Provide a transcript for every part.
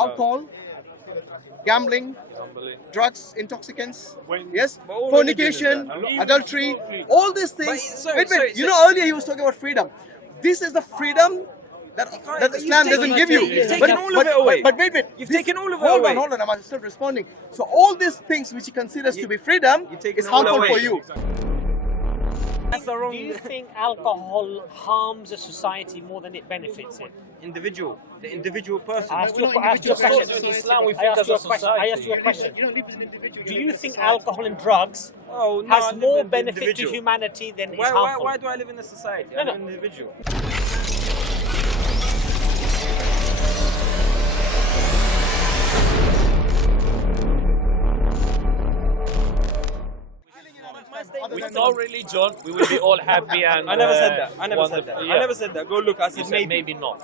alcohol, gambling, drugs, intoxicants, yes, fornication, adultery, all these things. Wait, you know earlier he was talking about freedom. This is the freedom that Islam doesn't give you. You've taken all of it away. But wait. You've taken all of it away. Hold on, I'm still responding. So all these things which he considers to be freedom is harmful for you. Do you think alcohol harms a society more than it benefits it? The individual person. I asked you a question. In Islam, we think as a society. I asked you a question. Do you think alcohol and drugs has more benefit to humanity than is harmful? Why do I live in a society? I'm an individual. With no religion, we will be all happy and I never said that. I never said wonderful. that. Yeah. I never said that. Go look. I said You said maybe. maybe not.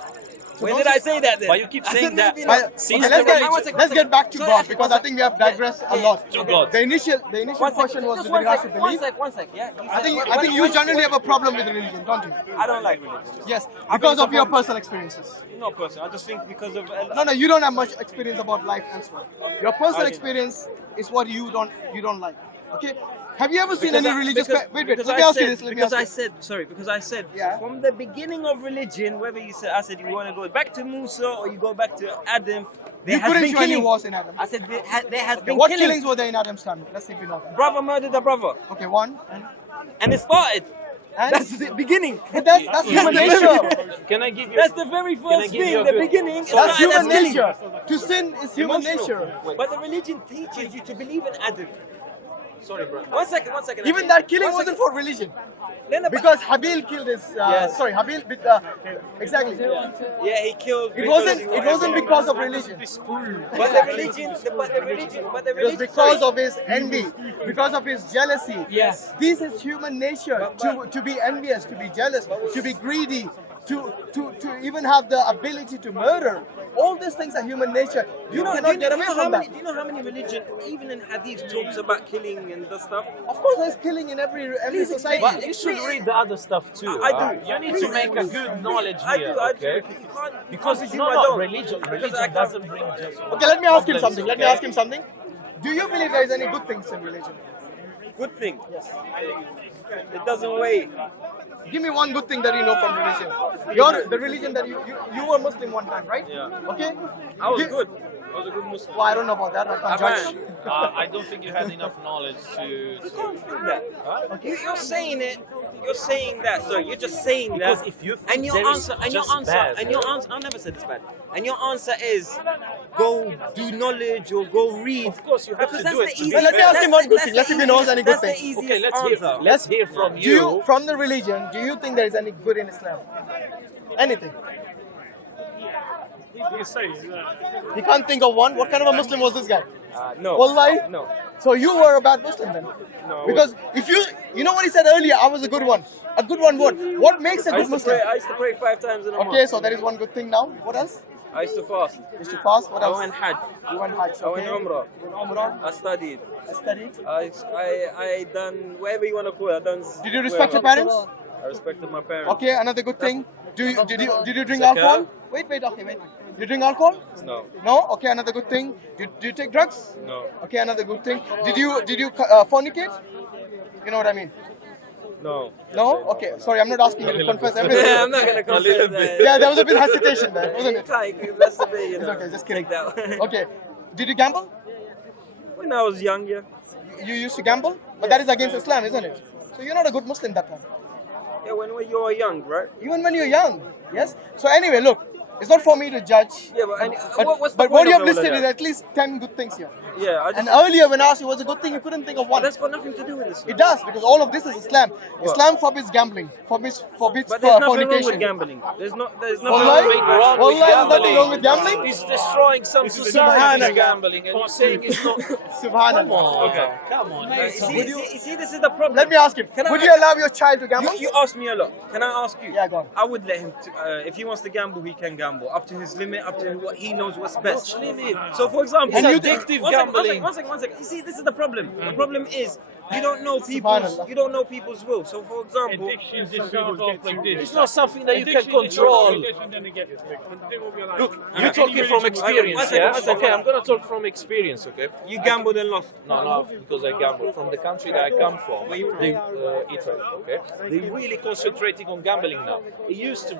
When did I say that then? But you keep saying that. Let's get back to God because I think we have digressed a lot. To God. The initial question was with regards to belief. One sec. Yeah. I think you generally have a problem with religion, don't you? I don't like religion. Yes, because of your personal experiences. No person. I just think because of. No, you don't have much experience about life elsewhere. Your personal experience is what you don't like. Okay? Have you ever seen any religious... Wait, let me ask you this. Because I said, from the beginning of religion, whether you said, I said you want to go back to Musa or you go back to Adam, you couldn't show any wars in Adam. I said there has been what killings. killings were there in Adam's time? Let's see if you know. Brother murdered a brother. Okay, one. And it started. And that's the beginning. That's human nature. Can I give you? That's the very first thing. The beginning. That's human nature. To sin is human nature. But the religion teaches you to believe in Adam. Sorry, bro. One second. Even that killing wasn't for religion. Because Habil killed his... Habil... exactly. Yeah, he killed... It wasn't because of religion. But the religion... It was because of his envy. Because of his jealousy. Yes. This is human nature. To be envious, to be jealous, to be greedy, to even have the ability to murder. All these things are human nature. You cannot get away from that. Do you know how many religion, even in Hadith, talks about killing and the stuff? Of course, there's killing in every society. But you should read the other stuff too. I do. You need to make a good knowledge here. I do. Okay? Because it's not religion. Religion doesn't bring just... Okay, let me ask him something. Do you believe there is any good things in religion? Good thing? Yes. It doesn't weigh. Give me one good thing that you know from religion. The religion that you were Muslim one time, right? Yeah. Okay? I was good. I was a good Muslim. Well, I don't know about that. I can't judge. I don't think you had enough knowledge to... You can't think that. Okay. You're saying it. You're saying that. So you're just saying that. Because if you and your answer, I never said it's bad. And your answer is go do knowledge or go read. Of course, you have to do it. Let me ask him one good thing. Let's see if he knows any good things. Okay, let's hear from you. From the religion, do you think there is any good in Islam? Anything? He can't think of one. What kind of a Muslim was this guy? No. Wallahi? No. So you were a bad Muslim then? No. Because if you know what he said earlier, I was a good one. A good one what? What makes a good Muslim? I used to pray 5 times in a month. Okay, so there is one good thing now. What else? I used to fast. You used to fast? What else? I went Hajj. You went Hajj, okay. I went Umrah. You went Umrah? I studied. I done whatever you want to call it. I done. Did you respect your parents? I respected my parents. Okay, another good thing. Did you drink alcohol? Wait. You drink alcohol? No. No? Okay, another good thing. Do you take drugs? No. Okay, another good thing. Did you fornicate? You know what I mean? No. No? Okay, sorry, I'm not asking you to confess everything. Yeah, I'm not gonna confess that. Yeah, there was a bit of hesitation there, wasn't it? That's a bit, It's okay, just kidding. Take that. Okay, did you gamble? When I was young, yeah. You used to gamble? But that is against Islam, isn't it? So you're not a good Muslim that time. Yeah, when you were young, right? Even when you're young, yes? So anyway, look, it's not for me to judge. Yeah, but what you have listed is at least 10 good things here. Yeah, and earlier when I asked you what's a good thing, you couldn't think of one. That's got nothing to do with this. It does, because all of this is Islam. What? Islam forbids gambling, forbids but there's fornication. nothing wrong with gambling. There's nothing Wallahi? wrong with There's nothing wrong with gambling? He's destroying some society gambling, and you're saying it's not... Subhanallah. Okay. Come on. You see, this is the problem. Let me ask him, would you allow your child to gamble? You ask me a lot. Can I ask you? Yeah, go on. I would let him, if he wants to gamble, he can gamble. Up to his limit, up to what he knows what's best. Limit. So for example... It's addictive gambling. gambling. One second. You see, this is the problem. The problem is you don't know people's will. So, for example, Addiction just starts off like this. It's not something that you can control. Look, you're talking from experience, yeah? Okay, I'm gonna talk from experience, okay? you gambled and lost. No, because I gamble. From the country that I come from, Italy, okay? They're really concentrating on gambling now. It used to,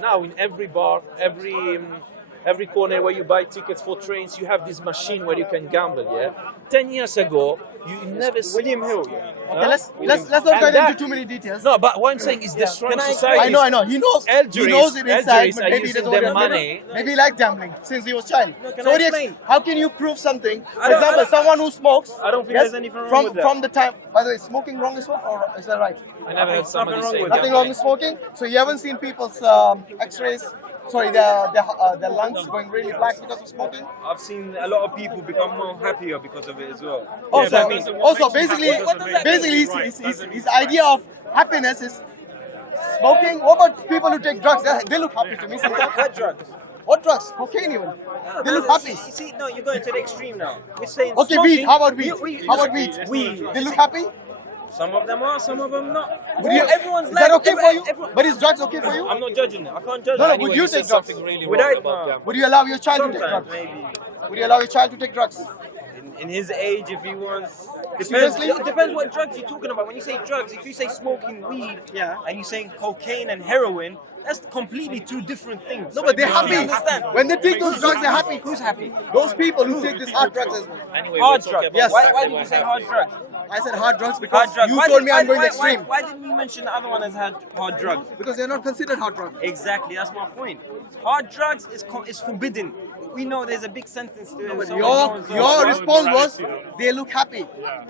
now in every bar, every corner where you buy tickets for trains, you have this machine where you can gamble, yeah? 10 years ago, you never see... William Hill. Okay, let's not get into too many details. No, but what I'm saying is destroying society. I know. He knows it inside, but maybe he doesn't want to admit money. it. Maybe he liked gambling since he was child. can So I what do you explain? how can you prove something? For example, someone who smokes. I don't think there's anything wrong with that. From the time. By the way, smoking wrong as well, or is that right? I never heard somebody wrong say with Nothing wrong with smoking. So you haven't seen people's X-rays. Sorry, their lungs going really black because of smoking. I've seen a lot of people become more happier because of it as well. Also, basically, his idea of happiness is smoking. What about people who take drugs? They look happy to me sometimes. What drugs? What drugs? Cocaine even. They look happy. See, no, you're going to the extreme now. We're saying Okay, smoking, weed. How about weed? How about weed? Weed. They look happy? Some of them are, some of them not. Everyone's is that okay for you? But is drugs okay for you? I'm not judging it. I can't judge No, it. no, would you take drugs? something really Would wrong I- about gambling? Would you allow your child to take Sometimes, drugs? maybe. Would you allow your child to take drugs? In his age, if he wants. Seriously? It depends what drugs you're talking about. When you say drugs, if you say smoking weed and you say cocaine and heroin, that's completely two different things. No, but they're You happy. understand? When they take those drugs, they're happy. Who's happy? Those people who take these hard drugs as well. Anyway, Hard we're talking drugs. about Yes. Why did you say hard drugs? I said hard drugs because Hard drugs. you Why told did- me I'm why- going why- extreme. Why didn't you mention the other one as hard drugs? Because they're not considered hard drugs. Exactly, that's my point. Hard drugs is forbidden. We know there's a big sentence to it. But so your response was they look happy.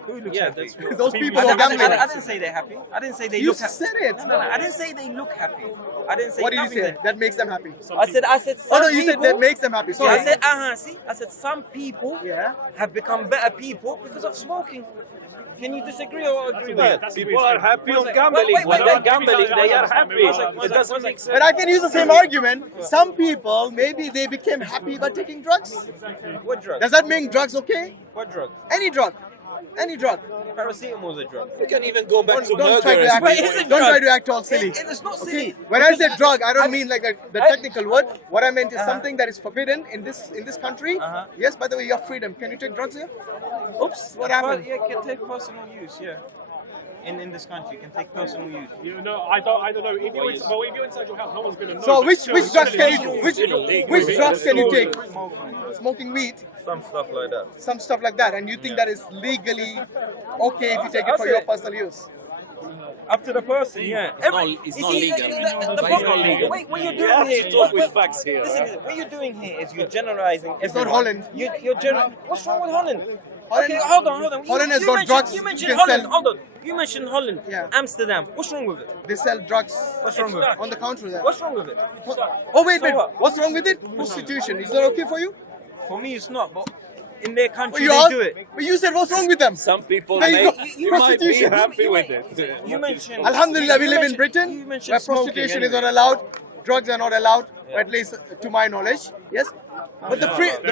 Who looks happy? Those people I who are didn't- gambling. I didn't say they're happy. I didn't say they You look happy. said it. No, I didn't say they look happy. I didn't say What did you nothing say? that- That makes them happy. I said Oh some no, you said people- that makes them happy. Sorry. I said, see? I said some people Yeah. have become better people because of smoking. Can you disagree or agree with it? People are happy on Wait, gambling. wait, When wait, they're wait. gambling, they are happy. One sec, It doesn't make sense. But I can use the same argument. Some people, maybe they became happy by taking drugs. What drug? Does that make drugs okay? What drug? Any drug. Any drug. Paracetamol is a drug. We can even go back to Don't try murder. to act, Wait, is it don't try drug? to act all silly. It's not silly. When I said drug, I don't mean like the technical word. What I meant is something that is forbidden in this country. Yes, by the way, you have freedom. Can you take drugs here? Oops, what happened? Yeah, you can take personal use, yeah. In this country, you can take personal use. You know, I don't know. If you're inside your house, no one's gonna know. So which drugs can you Illegal. which drugs can you take? Smoking weed, Some stuff like that. some stuff like that, and you think that is legally okay if you take it for your personal use? Up to the person, yeah. It's not legal. The It's not legal. Wait, what you're You doing have here? to talk with facts here. Listen, what you're doing here is you're generalizing. It's not everyone. Holland. What's wrong with Holland? Holland- Okay, hold on. Holland has You got mentioned- drugs You you mentioned can Holland. sell. Hold on. You mentioned Holland. Yeah. Amsterdam. What's wrong with it? They sell drugs What's wrong with it? on the counter there. What's wrong with it? Oh wait, So wait. what? What's wrong with it? Prostitution. Is that okay for you? For me, it's not. But in their country, You they asked, do it. but you said what's wrong with them? Some people There you may, go. you might be Prostitution. happy with it. You mentioned. Alhamdulillah, we you live in mentioned- Britain you mentioned where smoking prostitution is anyway. not allowed, drugs are not allowed, or at least to my knowledge. Yes, but the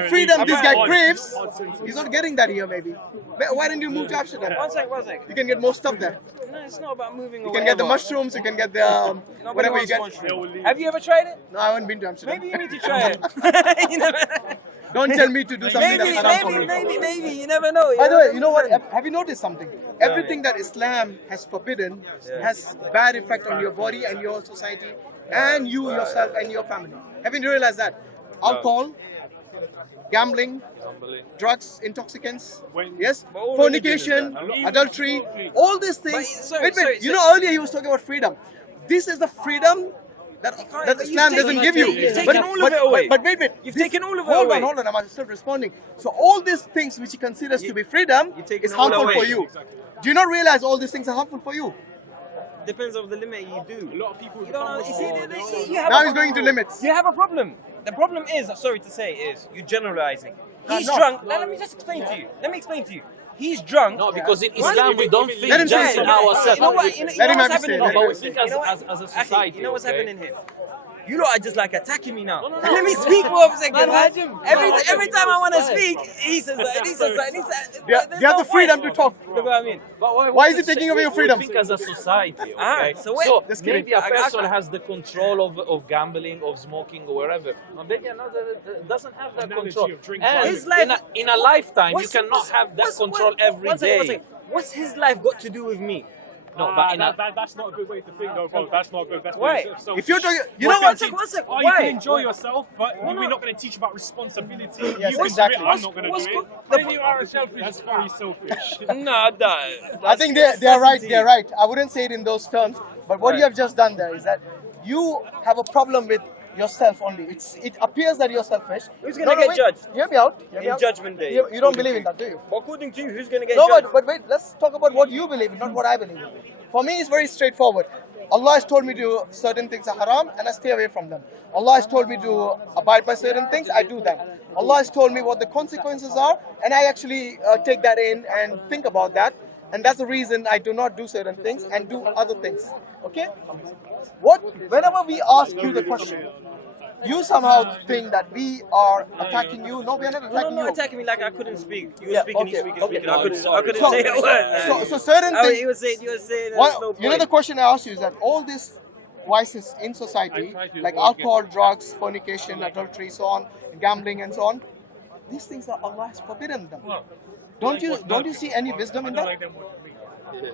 freedom this guy craves, he's not getting that here. Maybe. Why don't you move to Amsterdam? One sec. You can get more stuff there. No, it's not about moving. You can get the mushrooms. You can get the whatever you get. Have you ever tried it? No, I haven't been to Amsterdam. Maybe you need to try it. You never- Don't tell me to do something that's haram for me. maybe. You never know. By the way, you know what? Have you noticed something? Everything that Islam has forbidden has bad effect on your body and your society and you yourself and your family. Haven't you realized that? Alcohol, gambling, drugs, intoxicants, yes, fornication, adultery, all these things. Wait. You know, earlier he was talking about freedom. This is the freedom that Islam doesn't give you. You've taken all of it away. But wait. You've taken all of it away. Hold on, I'm still responding. So all these things which he considers to be freedom taken is all harmful away. for you. Do you not realize all these things are harmful for you? Depends on the limit you do. A lot of people. You don't know. You see, you have Now a he's going into limits. You have a problem. The problem is, sorry to say, is you're generalizing. He's not. drunk. Now, let me just explain to you. He's drunk. No, because in Islam we don't think Let him just say in it. ourselves. You know what? You know Let him what's have his say. happening Let him here? have his say. Think as a society. You know what's okay? happening here? You lot are just like attacking me now. Let me speak for a second, man. Every time I want to speak, he says that. He says that. You have the freedom to talk. Look what I mean. Why is it taking away your freedom? Think as a society, okay? So maybe a person has the control of gambling, of smoking, or wherever. But maybe another doesn't have that control. And His life, in a lifetime, you cannot have that control every day. What's his life got to do with me? No, but in a, that's not a good way to think, though, bro. That's not good. That's Why? selfish. If you're talking, you One know what? second. One second. Oh, Why? you can enjoy yourself, but we're not going to teach you about responsibility. Yes, You can exactly. do it, I'm not going to do it. Then you are selfish. That's very selfish. I think they're right. They're right. I wouldn't say it in those terms, but what you have just done there is that you have a problem with yourself only. It appears that you're selfish. Who's going to get judged? Hear me out. In Judgment Day. You don't believe in that, do you? According to you, who's going to get No, judged? but wait. Let's talk about what you believe in, not what I believe in. For me, it's very straightforward. Allah has told me to do certain things are haram, and I stay away from them. Allah has told me to abide by certain things, I do them. Allah has told me what the consequences are, and I actually take that in and think about that. And that's the reason I do not do certain things and do other things. Okay? Whenever we ask you the question, you somehow think that we are attacking you. No, we are not attacking No, you. attacking me like I couldn't speak. You were Yeah, speaking, okay, you speaking, okay. speaking. I couldn't So- say a word. So certain things. You were saying there's Well, no you know, the point. question I asked you is that all these vices in society, like alcohol, drugs, fornication, adultery, so on, gambling, and so on, these things are Allah has forbidden them. Don't you see any wisdom in that?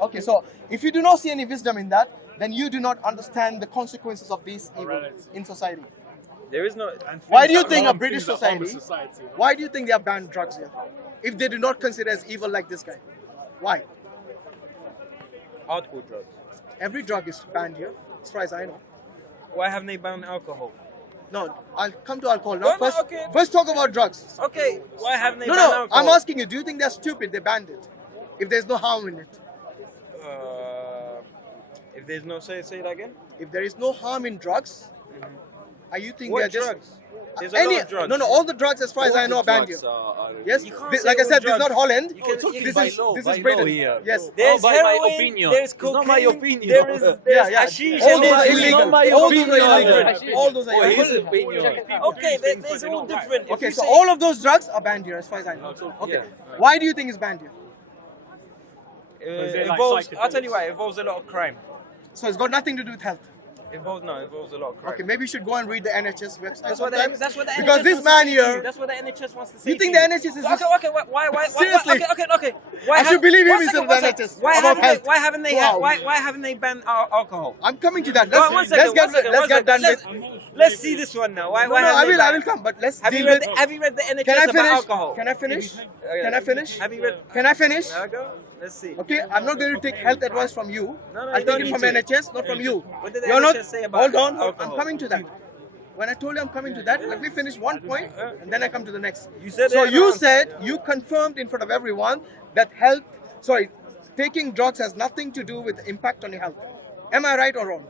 Okay, so if you do not see any wisdom in that, then you do not understand the consequences of these evil in society. There is no. Why do you think a British Things that harm society? Why do you think they have banned drugs here? If they do not consider as evil like this guy, why? Hardcore drugs. Every drug is banned here, as far as I know. Why haven't they banned alcohol? No, I'll come to alcohol. No, No, okay. first talk about drugs. Okay, why haven't they No, banned no, alcohol? I'm asking you, do you think they're stupid? They banned it. If there's no harm in it. If there's no say it again. If there is no harm in drugs, are you think What they're just... drugs? There's a lot of drugs. No, all the drugs as far as I know are banned here. Yes, You can't like say I said, all this is not drugs. Holland. You can- you This can- is Britain. Yes. There's by heroin, my opinion. there's It's cocaine, not my opinion. there's Yeah. hashish, All and those are there's illegal. not my All those are opinion. illegal. All those are Oh, his illegal. opinion. Okay, there's all different. If Okay, you so say- all of those drugs are banned here as far as I know. Okay. Yeah. Why do you think it's banned here? they're like involves, psychedelics. I'll tell you why, it involves a lot of crime. So it's got nothing to do with health. It involves a lot of crime. Okay, maybe you should go and read the NHS website That's what the sometimes. NHS Because this wants man to say to you. here, That's what the NHS wants to say. you think to the NHS is just... Okay, why? Seriously. Okay. Why I should believe him one instead second, of one the second. NHS Why about haven't they? health. Why haven't they banned alcohol? I'm coming to that. One second, Let's get done with... Let's see this one now. Why? No, Why no, haven't I they will banned- come, but let's Have deal you read? with... Have you read the NHS Can I about finish? alcohol? Can I finish? Can I finish? Have you read? Can I finish? There we go. Let's see. Okay, I'm not going to take health advice from you. No, I'll you take don't it need from to. NHS, not from you. What did the You're not... NHS say about Hold on, alcohol? I'm coming to that. When I told you I'm coming to that, let me finish one point and then I come to the next. You said So it you around. said, you confirmed in front of everyone that taking drugs has nothing to do with impact on your health. Am I right or wrong?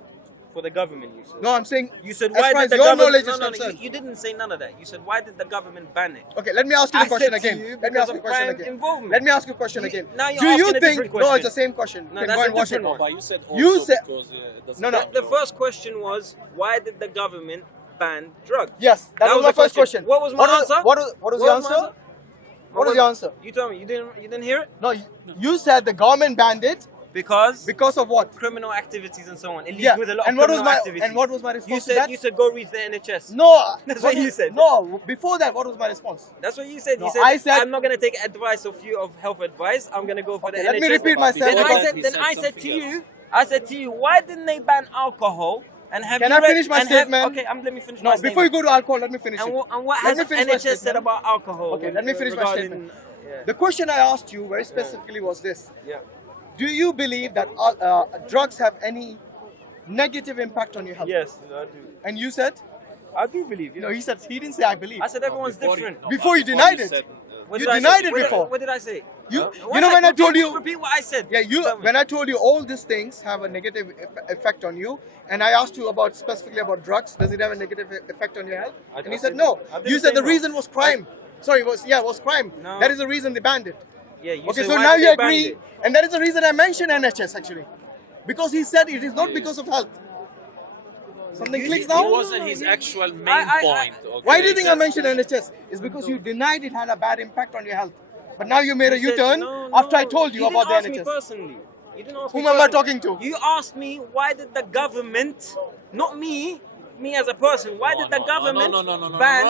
For the government, you said. No, I'm saying, You said as why far did as the your government? knowledge is No, concerned. you didn't say none of that. You said why did the government ban it? Okay, let me ask you the I question said to again. you Let me ask because you a of question crime again. involvement. Let me ask you a question You- again. now you're Do you asking a think? different No, it's question. the same question. No, You can that's go a and watch it. different one. But you said also You said- because it doesn't No, no. The first question was why did the government ban drugs? Yes, that was my the first question. What was my answer? What was the answer? What was the answer? You told me. You didn't hear it No, you said the government banned it because of what? criminal activities and so on. It leads Yeah. with a lot And of what was criminal my activities. and what was my response You to said that? you said go read the NHS. No, That's what you said. No, before that, what was my response? That's what you said. No, You said, I said- I'm not going to take advice of you of health advice. I'm going to go for the Okay, NHS. let me repeat myself. Then because- I said to you, why didn't they ban alcohol? And have Can you I read- finish my and have- statement? Okay, let me finish No, my before statement. you go to alcohol, let me finish it. And what Let has me finish my NHS said statement. about alcohol? Okay, let me finish my regarding- statement. Yeah. The question I asked you very specifically was this: Yeah. do you believe that drugs have any negative impact on your health? Yes, I do. And you said? I do believe you. No, he didn't say I believe. I said everyone's different. Before you denied it. What You did I denied say? it before. What did I say? You One know sec, when I told repeat- you. Repeat what I said. Yeah, Tell me. when I told you all these things have a negative effect on you, and I asked you specifically about drugs, does it have a negative effect on your health? And you said no. I didn't You said say the no. reason was crime. Sorry, it was crime. No. That is the reason they banned it. Yeah, you Okay, said so why now did you they ban agree, it? and that is the reason I mentioned NHS actually, because he said it is not because of health. Something You- clicks you- now? It wasn't his actual main point. Okay? Why do you think I Just- mentioned NHS? It's because you denied it had a bad impact on your health. But now you made a You said- U-turn no, after I no, told you didn't about the ask me NHS. personally. You didn't ask me Whom am I personally. talking to? You asked me why did the government, not me as a person, why did the government ban?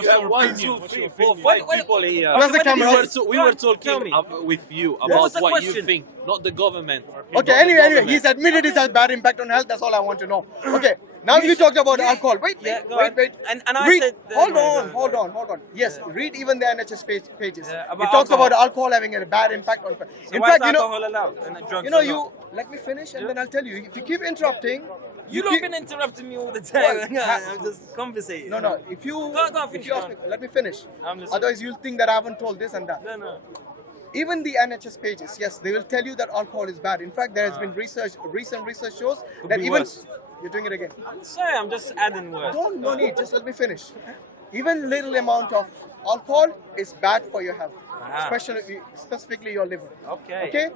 You have 1, 2, 3, 4, 5 people here. Where's the what did camera? he say? We were Tell talking me. with you was about the what you question? think, not the government. Okay, anyway, he's admitted it has bad impact on health. That's all I want to know. Okay, now you talked about alcohol. Wait. go on. And I read, said... hold on. Yes, read even the NHS pages. about It talks alcohol. about alcohol having a bad impact on... So In why fact, is you know, alcohol allowed and drugs you know, allowed? let me finish and then I'll tell you. If you keep interrupting... You've not been interrupting me all the time. I'm just conversating. No. If you... Go finish, if you ask me, let me finish. I'm listening. Otherwise, you'll think that I haven't told this and that. No. Even the NHS pages, yes, they will tell you that alcohol is bad. In fact, there has been recent research shows that be even... worse. You're doing it again. I'm sorry, I'm just adding words. No need, just let me finish. Even little amount of alcohol is bad for your health, specifically your liver. Okay.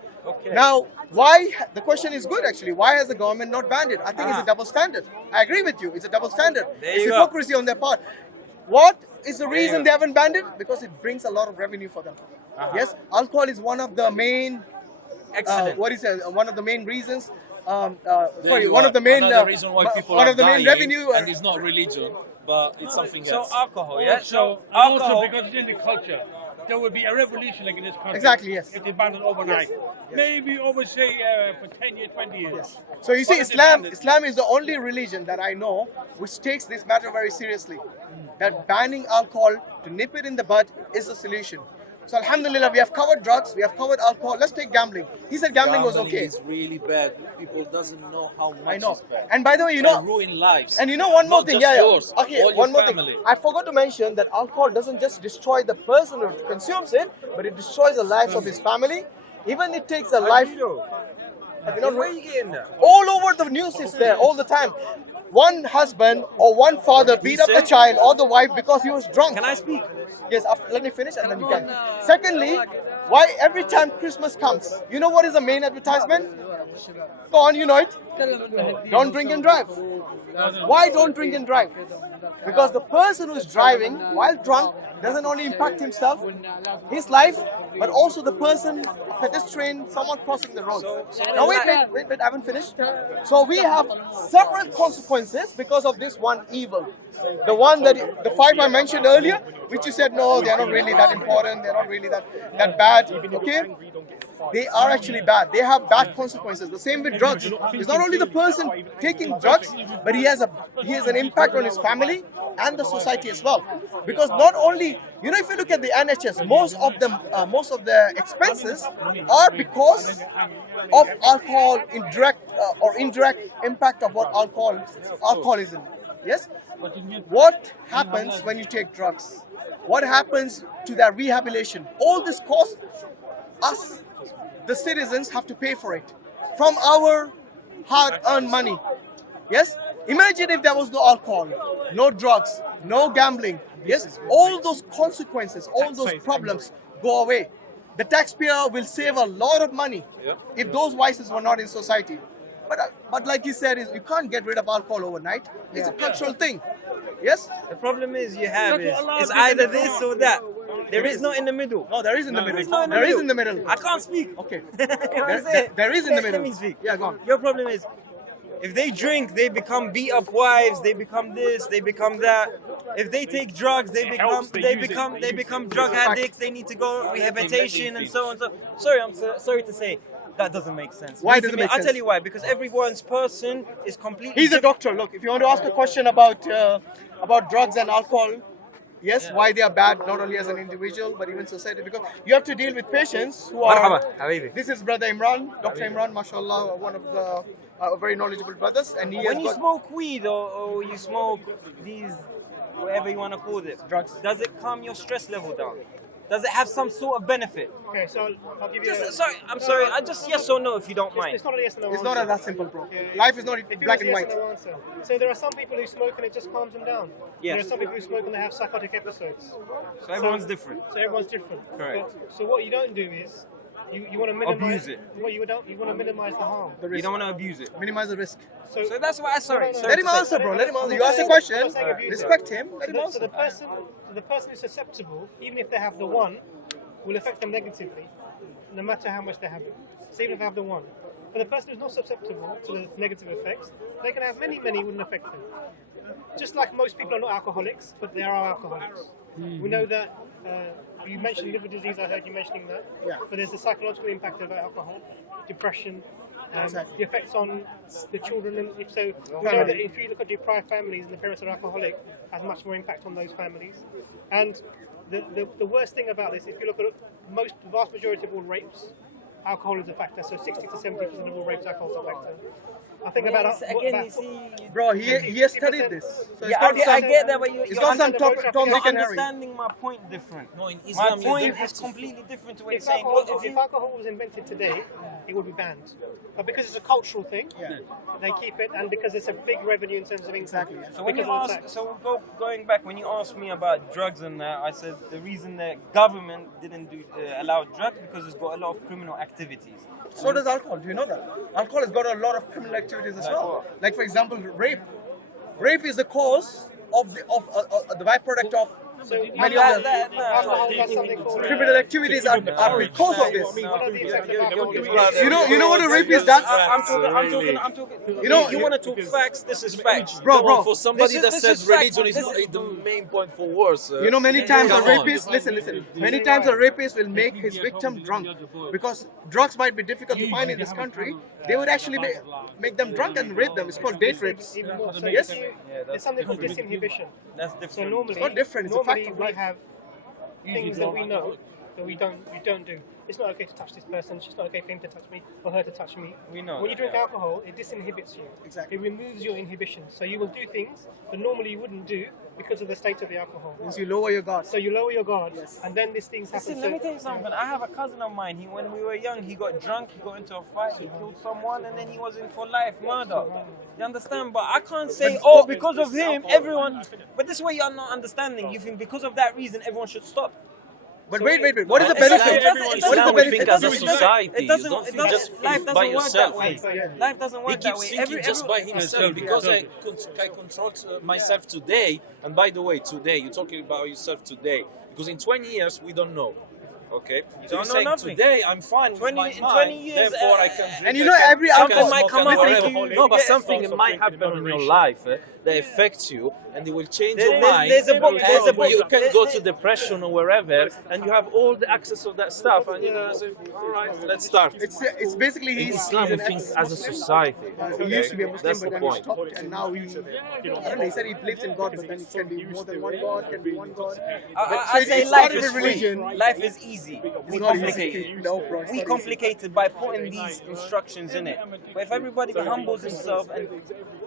Now, why, the question is good actually, why has the government not banned it? I think it's a double standard. I agree with you, it's a double standard. It's you go. hypocrisy on their part. What is the reason they haven't banned it? Because it brings a lot of revenue for them. Yes, alcohol is one of the main, Excellent. one of the main reasons, There you one are. of the main, Another reason why people one are of the main dying, revenue, and it's not religion, but it's something So else. alcohol, yeah? So, alcohol. also because it's in the culture, there would be a revolution like in this country. Exactly, yes. If they banned it overnight. Maybe over, say, for 10 years, 20 years. So you see, What if they banned Islam is the only religion that I know which takes this matter very seriously. That banning alcohol to nip it in the bud is the solution. So alhamdulillah, we have covered drugs, we have covered alcohol. Let's take gambling. He said gambling was okay. It's really bad. People doesn't know how much I know. it's bad. And by the way, you Can know, ruin lives. and you know one more Not thing, just yeah. yours, Okay, all your one more family. thing. I forgot to mention that alcohol doesn't just destroy the person who consumes it, but it destroys the lives of his family. Even it takes a life. You know, Where are you getting that? all over the news is there all the time. One husband or one father beat up the child or the wife because he was drunk. Can I speak? Yes, let me finish and then you can. Secondly, why every time Christmas comes, you know what is the main advertisement? Go on, you know it. Don't drink and drive. Why don't drink and drive? Because the person who is driving while drunk doesn't only impact himself, his life, but also the person, pedestrian, someone crossing the road. Now wait, I haven't finished. So we have several consequences because of this one evil. The one that, the 5 I mentioned earlier, which you said, no, they're not really that important, they're not really that bad, okay? They are actually bad. They have bad consequences. The same with drugs. It's not only the person taking drugs, but he has an impact on his family and the society as well. Because not only, you know, if you look at the NHS, most of the expenses are because of alcohol, indirect impact of what alcoholism. Yes. What happens when you take drugs? What happens to their rehabilitation? All this costs us, the citizens, have to pay for it from our hard-earned money. Yes? Imagine if there was no alcohol, no drugs, no gambling. Yes? All those consequences, all those problems go away. The taxpayer will save a lot of money if those vices were not in society. But like you said, you can't get rid of alcohol overnight. It's a cultural thing. Yes? The problem is it's either this or that. There is no in the middle. No, there is in the middle. There is no in the There is middle. in the middle. I can't speak. Okay. You know what I'm saying? There is in the middle. Let me speak. Yeah, go on. Your problem is, if they drink, they become beat up wives, they become this, they become that. If they take drugs, they become drug addicts, they need to go rehabilitation and so on. Sorry, I'm sorry to say, that doesn't make sense. Why doesn't it make I'll sense? tell you why. Because everyone's person is completely He's a different. doctor. Look, if you want to ask a question about drugs and alcohol, yes, why they are bad, not only as an individual, but even society, because you have to deal with patients who are... Marhaba, habibi. This is Brother Imran, Dr. Imran, mashallah, one of the very knowledgeable brothers. And he When has you got smoke weed or you smoke these, whatever you want to call it, drugs. does it calm your stress level down? Does it have some sort of benefit? Okay, so I'll give you I'm sorry, just yes or no if you don't mind. It's not a yes and no It's answer. not that simple, bro. Yeah. Life is not If it black was and yes white. no answer. So there are some people who smoke and it just calms them down. Yes. There are some people who smoke and they have psychotic episodes. So everyone's different. So everyone's different. Correct. So what you don't do is, You want to minimize abuse it. Well, you want to minimize the harm. You don't want to abuse it. Minimize the risk. So that's why I sorry. Let him answer, bro. Let him answer. You ask a question. Respect him. Let him So answer. the person who's susceptible, even if they have the one, will affect them negatively, no matter how much they have it. So even if they have the one. For the person who's not susceptible to the negative effects, they can have many wouldn't affect them. Just like most people are not alcoholics, but they are alcoholics. We know that you mentioned liver disease, I heard you mentioning that. Yeah. But there's the psychological impact of alcohol, depression, Exactly. the effects on the children. And if so, we know that if you look at deprived families and the parents are alcoholic, it has much more impact on those families. And the worst thing about this, if you look at the vast majority of all rapes, alcohol is a factor. So 60 to 70% of all rapes, alcohol is a factor. I think Bro, he has studied this. So Yeah, I get that, but it's got some Tom, Dick, and Harry. understanding my point different. No, in My Islam, point is completely different to what you're if saying. alcohol was invented today, it would be banned. But because it's a cultural thing, they keep it, and because it's a big revenue in terms of income. Exactly. So when you ask, going back, when you asked me about drugs and that, I said the reason the government didn't allow drugs because it's got a lot of criminal activities. So does alcohol. Do you know that? Alcohol has got a lot of criminal activities as well. Like for example, rape. Rape is the cause of the byproduct of many of the criminal activities are because of this. You know what a rapist does? I'm talking. You know, you want to talk facts? This is facts, bro. For somebody that says religion is not the main point for wars. You know, many times a rapist, listen. Many times a rapist will make his victim drunk because drugs might be difficult to find in this country. They would actually make them drunk and rape them. It's called date rapes. Yes? It's something called disinhibition. That's different. So normally, It's not different. It's a fact normally of we life. have things that we know that we don't do. It's not okay to touch this person. It's not okay for him to touch me or her to touch me. We know When you that, drink alcohol, it disinhibits you. Exactly. It removes your inhibitions. So you will do things that normally you wouldn't do because of the state of the alcohol. Means you lower your guard. So you lower your guard, and then these things happen. Listen, let me tell you something. I have a cousin of mine. When we were young, he got drunk, he got into a fight, he killed someone, and then he was in for life murder. You understand? But I can't say, because of him, everyone. But this way you're not understanding. You think because of that reason, everyone should stop. But wait. What is the benefit? What is the benefit? Think as a society. It doesn't. You don't think just Life by doesn't work yourself. that way. Life doesn't He work that keeps way. thinking just by himself because I control myself today. And by the way, today you're talking about yourself today because in 20 years we don't know. Okay, so Don't you know say nothing. today I'm fine with 20 my in mind, 20 years, therefore I can drink. And you know every alcohol might come up and make you No, but forget something stuff. might happen in your life that affects you, and it will change your There's- mind. there's a book- and there's a book- You can go there- to depression or wherever, and you have all the access of that stuff, and you know, say, all right, let's start. It's basically In he's Islam, we think as a society. He used to be a Muslim, That's but the then he point. stopped, and now he said he believes in God, but then it can be more than one God, can be one God. I say it life started is with free. religion. Life is easy. We complicate it. No, bro. it's We not complicate it by putting these instructions in it. But if everybody humbles himself and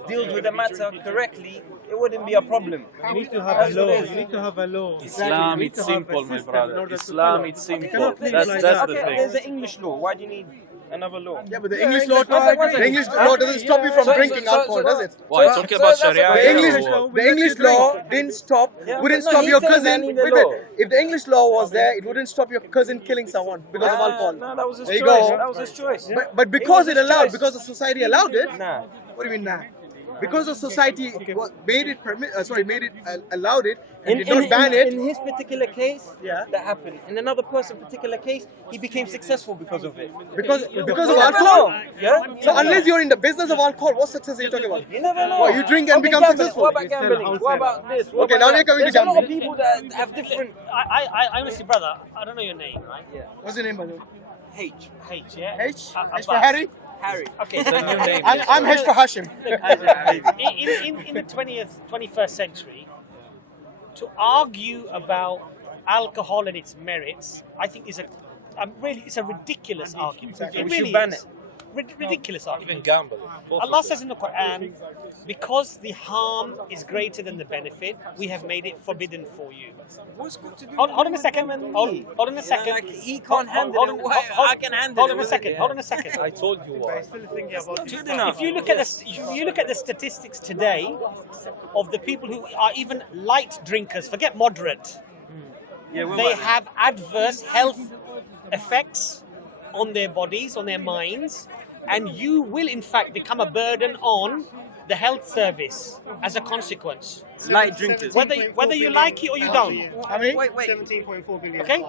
deals with the matter correctly, it wouldn't be a problem. You need to have a law. You need to have a law. Islam, it's simple, my brother. Islam, it's simple. That's like the Okay, there's thing. an English law. Why do you need another law? Yeah, but the English law doesn't stop you from drinking alcohol, does it? Why? Talking about Sharia. The English law didn't stop. Wouldn't stop your cousin. If the English law was there, it wouldn't stop your cousin killing someone because of alcohol. No, that was his There you choice. go. That was his choice. But because It it was his allowed, choice. because the society allowed it. Nah. What do you mean nah? Because the society made it allowed it, and did not ban it. In his particular case, Yeah. that happened. In another person's particular case, he became successful because of it. Because of You never alcohol. know. Yeah. So unless you're in the business of alcohol, what success are you talking about? You never know. Well, you drink and become gambling. successful. What about gambling? What about this? What Okay, about now that? you're coming to There's a lot of gambling. people that have different. I honestly, brother, I don't know your name, right? Yeah. What's your name, by the way? H. H, yeah? H? H Abbas. for Harry? Harry. Okay, The new name. I'm H for Hashim. in the 21st century, to argue about alcohol and its merits, I think is it's a ridiculous argument. Exactly. It We should really ban is. Ridiculous argument. Even gambling. Allah says in the Quran, because the harm is greater than the benefit, we have made it forbidden for you. What's good to do? Hold on a second. Hold on a second. Like, he can't handle it. I can handle Hold it. on a second. Hold on a second. I told you why. Good enough. If you look at the statistics today of the people who are even light drinkers, forget moderate, Yeah, they have adverse health effects on their bodies, on their minds, and you will in fact become a burden on the health service as a consequence. Light drinkers. Whether you like it or you don't. How many? Wait. 17.4 billion. Okay?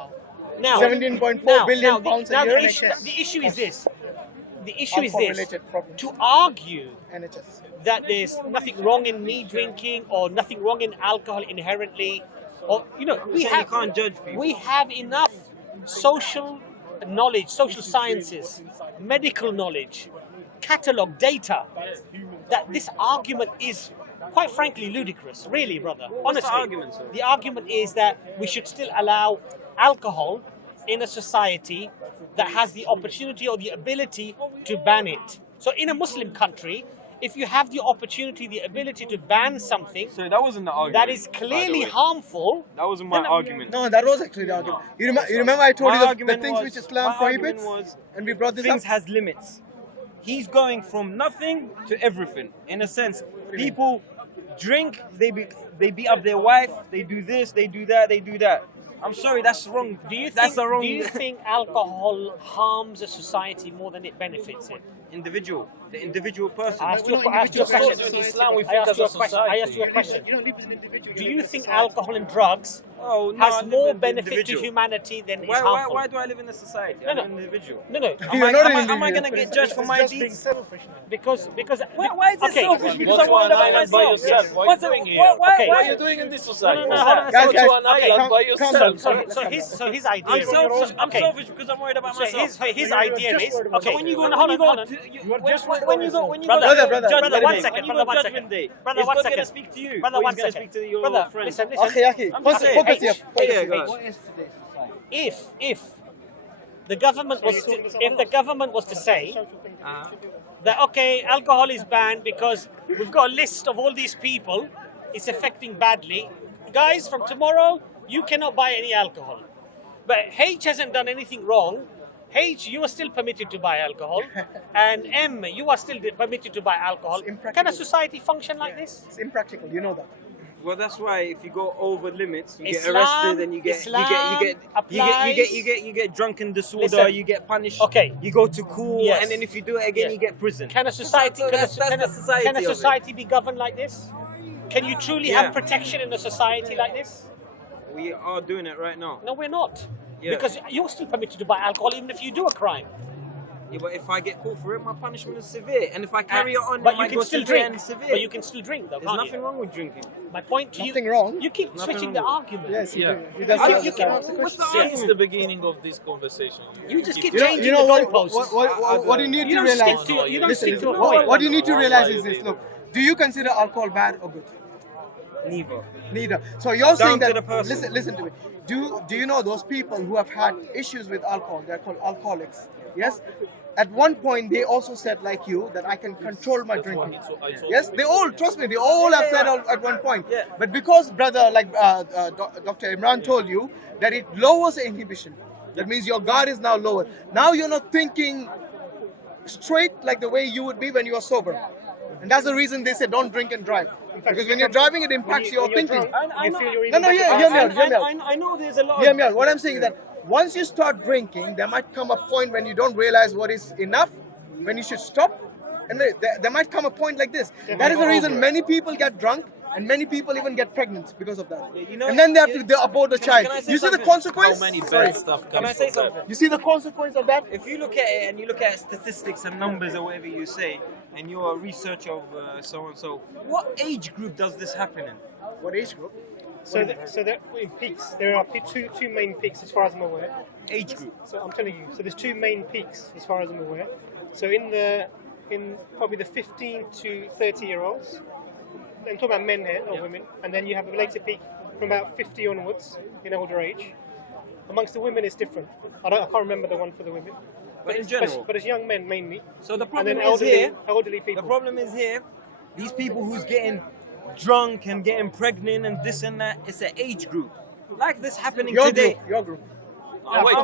Now, 17.4 billion pounds a year. the issue is this. The issue is this. Alcohol-related problems. To argue NHS. that there's nothing wrong in me drinking or nothing wrong in alcohol inherently, or you can't judge people. We have enough social knowledge, social sciences, medical knowledge, catalogue data, that this argument is quite frankly ludicrous. Really, brother. Honestly, the argument, sir? The argument is that we should still allow alcohol in a society that has the opportunity or the ability to ban it. So in a Muslim country, if you have the opportunity, the ability to ban something So that wasn't the argument. that is clearly harmful, That wasn't my argument. No, that was actually the argument. You remember I told My you the argument things was- which Islam my argument prohibits? was And we brought this Things up. has limits. He's going from nothing to everything. In a sense, people drink, they beat up their wife, they do this, they do that, they do that. I'm sorry, that's wrong. do you think alcohol harms a society more than it benefits it? the individual person. I asked you We're not a question. individuals. In Islam, we I think asked as you a a question. I asked you a question. You don't live as an individual. Do live you as a think society. alcohol and drugs Oh, no, I has live more in the benefit to individual. humanity than is Why harmful? do I live in a society? No, I'm no. an individual. No, no. You're not an Am I individual. going to get judged for my It's just being deeds? selfish now. Because Why is it okay. selfish? Because Go I'm to worried an about island by myself. yourself. What are What's you it- doing here? why- Okay. What are you doing in this society? No, hold on. Guys, Go to an guys, island by calm yourself. down. So his idea I'm is selfish. I'm okay. selfish because I'm worried about So myself. his idea is okay. So when you go, hold on. when you go, Brother, one second. when you Brother, go one Judgment second. Day, Brother, is one God second. gonna speak to you? Brother, Or one he's gonna second. speak to your Brother, friend? listen. Okay, I'm just saying. focus here. Yeah, go on. If the government was to say that okay, alcohol is banned because we've got a list of all these people it's affecting badly, guys, from tomorrow you cannot buy any alcohol. But H hasn't done anything wrong. H, you are still permitted to buy alcohol, and M, you are still permitted to buy alcohol. impractical. Can a society function like this? It's impractical, you know that. Well, that's why if you go over limits, you get Islam- arrested and you get drunken disorder, Listen. you get punished. Okay. You go to court, Yes. and then if you do it again, Yeah. you get prison. Can a society? That's the society Can a of it. society be governed like this? Can you truly Yeah. have protection in a society like this? We are doing it right now. No, we're not. Yeah. Because you're still permitted to buy alcohol even if you do a crime. Yeah, but if I get caught for it, my punishment is severe, and if I carry it on, but it you might can go still severe drink. and severe. But you can still drink, though, There's can't nothing you? wrong with drinking. My point to Nothing you. wrong. You keep Nothing switching wrong the with argument. Yes, Yeah. he does. You ask the can- question. What's the Since the argument? beginning of this conversation, You just keep You know, changing you know the what, goalposts. what you need You to don't stick realize. to you don't Listen, stick to a what point. you need to Why realize you is this. did Look, do you consider alcohol bad or good? Neither. Neither. So you're saying to that. the person. Listen to me. Do you know those people who have had issues with alcohol? They're called alcoholics. Yes. At one point, they also said, like you, that I can control my drinking. Yes, they all, trust me, they all have said at one point. Yeah. But because, brother, like Dr. Imran told you, that it lowers the inhibition. That means your guard is now lower. Now you're not thinking straight like the way you would be when you are sober. And that's the reason they say don't drink and drive. Because when you're driving, it impacts your thinking. I know. No, hear me out. I know there's a lot. Hear me out. What I'm saying is that once you start drinking, there might come a point when you don't realize what is enough, when you should stop. And there might come a point like this. That is the reason many people get drunk and many people even get pregnant because of that. You know, and then they have to abort the child. can I say You see the something? consequence? How many Sorry. bad stuff Can I comes say from that? something? You see the consequence of that? If you look at it and you look at statistics and numbers or whatever you say, and you're a researcher of so and so, what age group does this happen in? What age group? So that in peaks, there are two main peaks as far as I'm aware. Age group. So I'm telling you, so there's two main peaks as far as I'm aware. So in probably the 15 to 30-year-olds, I'm talking about men here, not women, and then you have a later peak from about 50 onwards in older age. Amongst the women, it's different. I can't remember the one for the women. But in general. But it's young men mainly. So the And problem then is here. elderly people. The problem is here. These people who's getting drunk and getting pregnant and this and that, it's an age group. Like this happening Your today. group. Your group. Wait.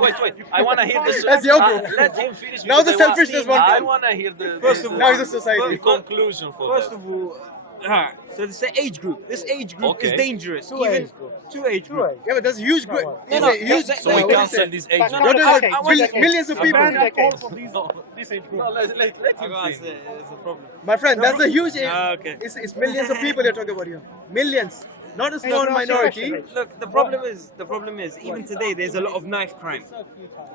I want to hear this. That's your group. Let him finish. Now the because I selfishness one I come. want to hear the First of all, Now it's a society. the conclusion for First that. of all, So it's the age group. This age group is dangerous. Two age groups. Yeah, but there's a huge group. No, huge. So we can't send this age. What is it? Millions of people. This age group. It's a problem. My friend, that's a huge. Okay. It's millions of people you're talking about here. Millions, not a small minority. Look, the problem is, even today there's a lot of knife crime.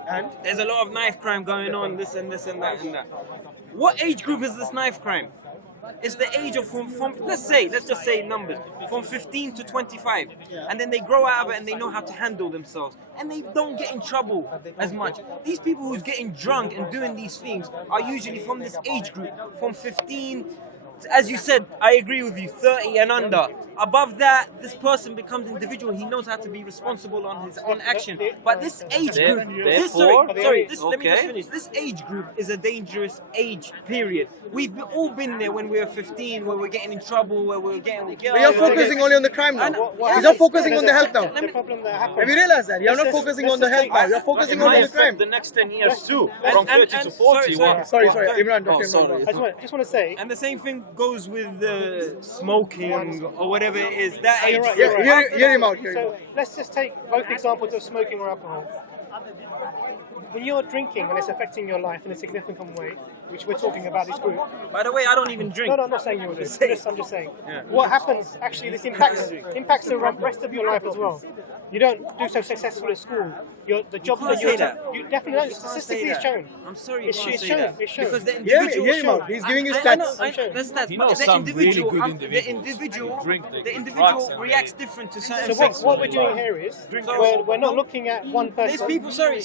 And There's a lot of knife crime going on, this and this and that and that. What age group is this knife crime? It's the age of from let's just say numbers, from 15 to 25. And then they grow out of it and they know how to handle themselves. And they don't get in trouble as much. These people who's getting drunk and doing these things are usually from this age group, from 15 as you said, I agree with you, 30 and under. Above that, this person becomes individual. He knows how to be responsible on his own action. But this age group, let me just finish. This age group is a dangerous age period. We've all been there when we were 15, where we're getting in trouble, where we're getting... But you're focusing only on the crime now. You're not focusing on the health now. Have you realized that? You're not focusing on the health now. You're focusing only on the crime. The next 10 years too, from 30 to 40. Sorry, Imran. I just want to say... And the same thing goes with smoking or whatever it is. That age. Hear him out. So let's just take both examples of smoking or alcohol. When you're drinking and it's affecting your life in a significant way, which we're talking about this group. By the way, I don't even drink. No, I'm not saying you would. I'm just saying. What happens, actually, this impacts the rest of your life as well. You don't do so successful at school. The job that you definitely don't. Statistically, it's shown. I'm sorry, it's shown. Because the individual. Hear him out. He's giving you stats. The individual reacts different to certain things. So what we're doing here is we're not looking at one person. There's people. Sorry.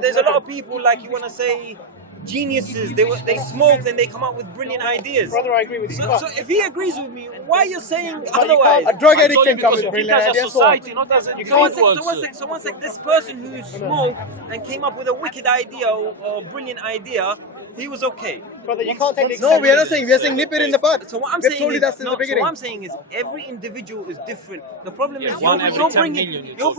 There's a lot of people like you want to say. Geniuses, they smoke and they come up with brilliant ideas. Brother, I agree with you. So if he agrees with me, why are you saying otherwise? A drug addict can come with brilliant ideas. So one sec, this person who smoked and came up with a wicked idea or a brilliant idea, he was okay. Brother, you can't take the No, we are not saying. We are saying nip it in the bud. So what I'm saying is every individual is different. The problem is you're bringing. No,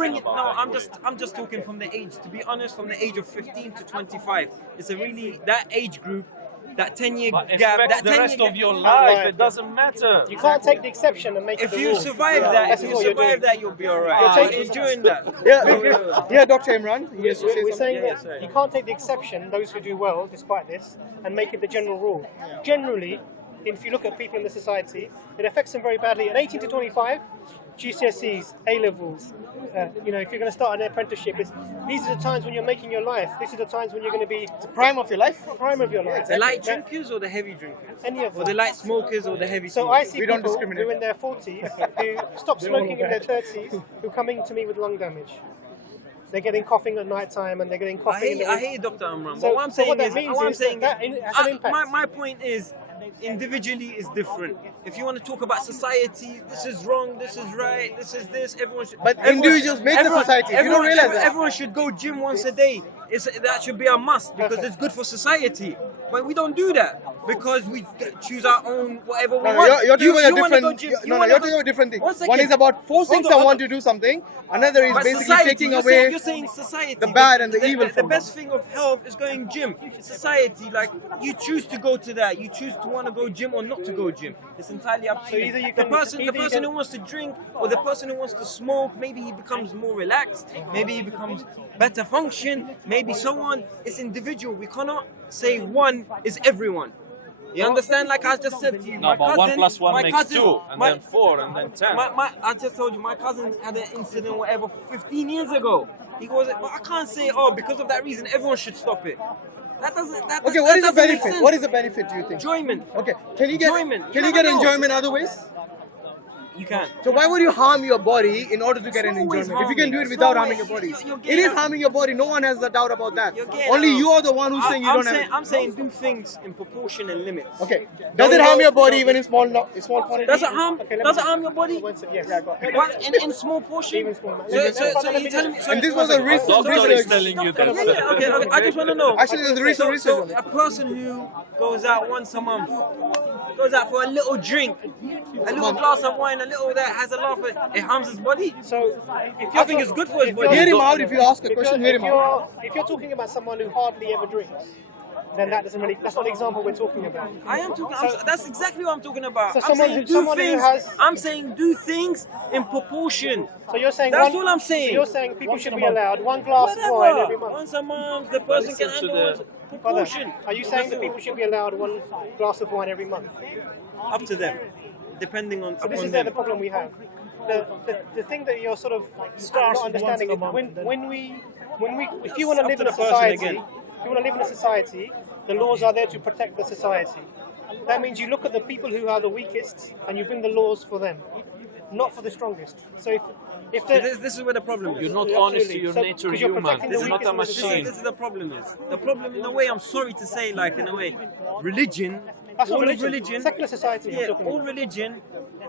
I'm just talking from the age. To be honest, from the age of 15 to 25, it's a really that age group. That 10-year gap, that the rest of your life, it doesn't matter. You can't take the exception and make it the rule. If you survive that, you'll be alright. You're enjoying that. Yeah, Dr. Imran. Yes, we're saying that you can't take the exception, those who do well despite this, and make it the general rule. Generally, if you look at people in the society, it affects them very badly. At 18 to 25, GCSEs, A-levels, if you're going to start an apprenticeship, these are the times when you're making your life. These are the times when you're going to be... The prime of your life? Prime of your life. The light drinkers or the heavy drinkers? Any of them. Or the light smokers or the heavy smokers? So I see people who in their 40s, who stop smoking in their 30s, who are coming to me with lung damage. They're getting coughing at night time and they're getting coughing I hear Dr. Amram. So but what I'm saying is, my point is, individually is different. If you want to talk about society, this is wrong, this is right, this is this, everyone should... But individuals make the society, you don't realize that. Everyone should go gym once a day. That should be a must because it's good for society. But we don't do that because we choose our own whatever we want. You're talking about a different thing. One is about forcing someone to do something. Another is basically taking away you're saying society, the bad and the evil from the best thing of health is going gym. Society, like you choose to go to that. You choose to want to go gym or not to go gym. It's entirely up to you. The person who wants to drink or the person who wants to smoke, maybe he becomes more relaxed. Maybe he becomes better function. Maybe so on. It's individual. We cannot say one is everyone. You understand? Like I just said to you, no, but 1 + 1 makes 2, and then 4, and then 10. I just told you, my cousin had an incident, whatever, 15 years ago. He goes, well, I can't say, because of that reason, everyone should stop it. That doesn't. Okay, what is the benefit? What is the benefit? Do you think? Enjoyment. Okay, can you get enjoyment other ways? You can. So why would you harm your body in order to get an enjoyment? If you can do it without harming your body. It is harming your body. No one has a doubt about that. Only you are the one who's saying you don't have it. I'm saying do things in proportion and limits. Okay. Does it harm your body even in small quantities? Does it harm your body? Yes. In small portion? Even small. So you telling me... And this was a research. telling you that. Okay. I just want to know. Actually, there's research on it. A person who goes out once a month, goes out for a little drink, a little glass of wine, a little that has a laugh, it harms his body. So I think it's good for his body. Hear him out if you ask a question. Hear him out. If you're talking about someone who hardly ever drinks, then that doesn't really. That's not the example we're talking about. I am talking. That's exactly what I'm talking about. So I'm saying do someone who things. has- I'm saying do things in proportion. So you're saying That's all I'm saying. So you're saying people should be allowed one glass of wine every month. Once a month, the person can listen to handle the- proportion. Are you saying that people should be allowed one glass of wine every month? Up to them, depending on So this upon is them. the problem we have. The thing that you're sort of not understanding is when we if you want to Up live to in a the person society, again. if you want to live in a society, the laws are there to protect the society. That means you look at the people who are the weakest and you bring the laws for them, not for the strongest. So if So this is where the problem is. You're not Yeah, honest to absolutely. your So- nature, because you're human. protecting the This is not weakest a in the This machine. is the problem is. The problem, in a way, I'm sorry to say, like, in a way, religion, that's not all of religion. religion, Secular society. yeah, we're talking all about. religion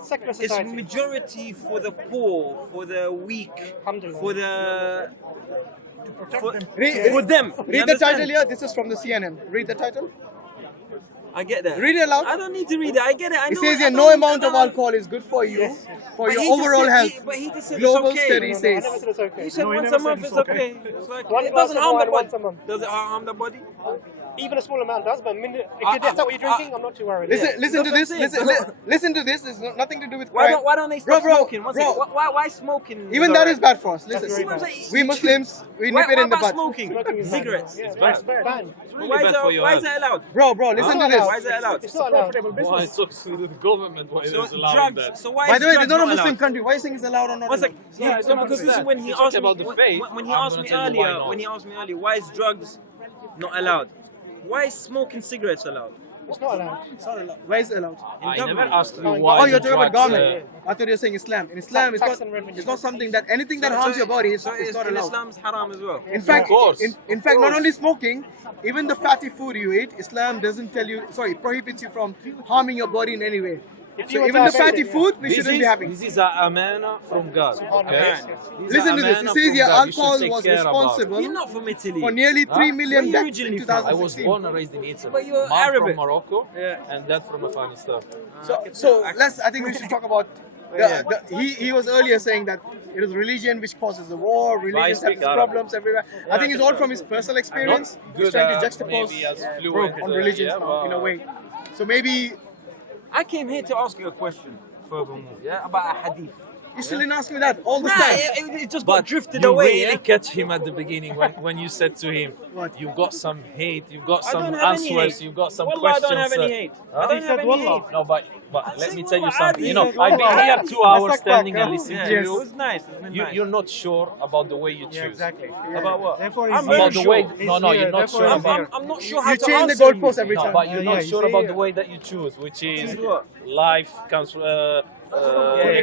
Secular is society. majority for the poor, for the weak, Alhamdulillah. for the... Read, For them. You read the understand? title here. This is from the CNN. Read the title. I get that. Read it aloud. I don't need to read it. I get it. I It know says I here don't no need- amount I of don't- alcohol is good for you, Yes. for But your he just overall said- health. But he just said Global it's okay. study I says. never said it's okay. He said No, he once never a said month it's is okay. okay. It's like, One it glass doesn't of harm the wine body. once a month. Does it harm the body? Even a small amount does, but if that's not what you're drinking, I'm not too worried. Listen, listen to That's this. what I'm saying. Listen to this. It's nothing to do with Why crime. don't they Bro, stop bro, smoking? One bro. second. Why smoking? Even that is bad for us. Listen, very bad. we Muslims, we Why, nip it why in the about butt. smoking? Smoking is bad. Cigarettes. Yeah, It's bad. banned. It's really Why bad is for your that health. allowed? Bro, listen to this. Why is that allowed? It's not allowed. Why it's up to the government why So it's allowing drugs. that? So why By is the way, drugs it's not a not Muslim allowed? country. Why are you saying it's allowed or not? One second. allowed? Yeah, because this is when he If you asked talk me about the faith, when he I'm asked gonna me tell you why earlier. not. When he asked me earlier, why is drugs not allowed? Why is smoking cigarettes allowed? It's not allowed. Why is it allowed? I government. never asked you Oh, why. Oh, you're the talking about drugs, government. I thought you were saying Islam. In Islam, Tax and revenue. it's not something that anything that harms your body is So it's not in allowed. Islam's haram as well. In fact, course. in fact, not only smoking, even the fatty food you eat, Islam doesn't tell you. Sorry, prohibits you from harming your body in any way. you So were even the diabetic, fatty yeah. food we shouldn't be having. This is a amana from God. Okay? Listen to this. It says here alcohol was responsible You're not from Italy. for nearly 3 million Where are you deaths in originally from? I was 2016. born and raised in Italy. But you're Mom Arabic. from Morocco Yeah. and dad from Afghanistan. So I think we should talk about. He was earlier saying that it is religion which causes the war. Religion has speak its Arabic. problems everywhere. I think it's all from his personal experience. Not He's good, trying to juxtapose maybe as fluent, on religion yeah, in a but- way. So maybe I came here to ask you a question. Furthermore, yeah, about a hadith. you still didn't ask me that all this Nah, time. it just got But drifted you away. really Yeah? catch him at the beginning when you said to him, What? "You got some hate, you got I some don't have any answers, hate. you got some Wallah, questions." I don't have any hate. I don't have any hate. No, but let said me tell you wallah, something. adi. You know, Said I've been wallah, here adi. 2 hours Let's standing back, and huh? listening Yeah, to it you. was nice. It's been nice. You're not sure about the way you choose. Exactly. About what? Therefore, I'm he's very About the way. sure. No, you're not sure Therefore, about. I'm not sure how You to change the answer goalpost you. every No, time. but you're Yeah, not you sure see, about the way that you choose, which is Choose what? life, yeah.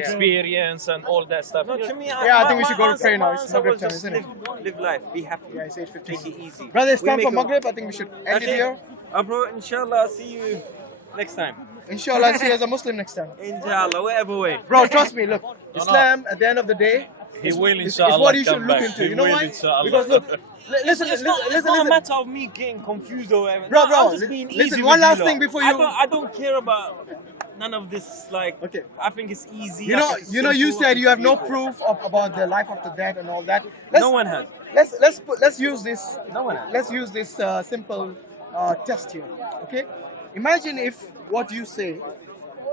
experience, and all that stuff. No, to me, Yeah, I think we should go to pray now. It's answer Maghrib was time, just isn't it? live life, be happy. Yeah, it's 8:15. Take it easy. Brother, it's We time make for a- Maghrib. I think we should end it here. Bro, inshallah, I'll see you next time. Inshallah, I'll see you as a Muslim next time. Inshallah, whatever way. Bro, trust me. Look, Islam at the end of the day He will, is inshallah, what you should come look back. into. He You know will, why? inshallah. Because look, listen, It's not a listen. matter of me getting confused or whatever. Bro, No, bro, I'm just being listen, easy one with last you thing lot. before I you- don't care about none of this. Like, Okay. I think it's easy. You I know, think it's you simple, said you have no simple. proof about the life after death and all that. No one has. Let's use this. No one has. Let's use this simple test here. Okay, imagine if what you say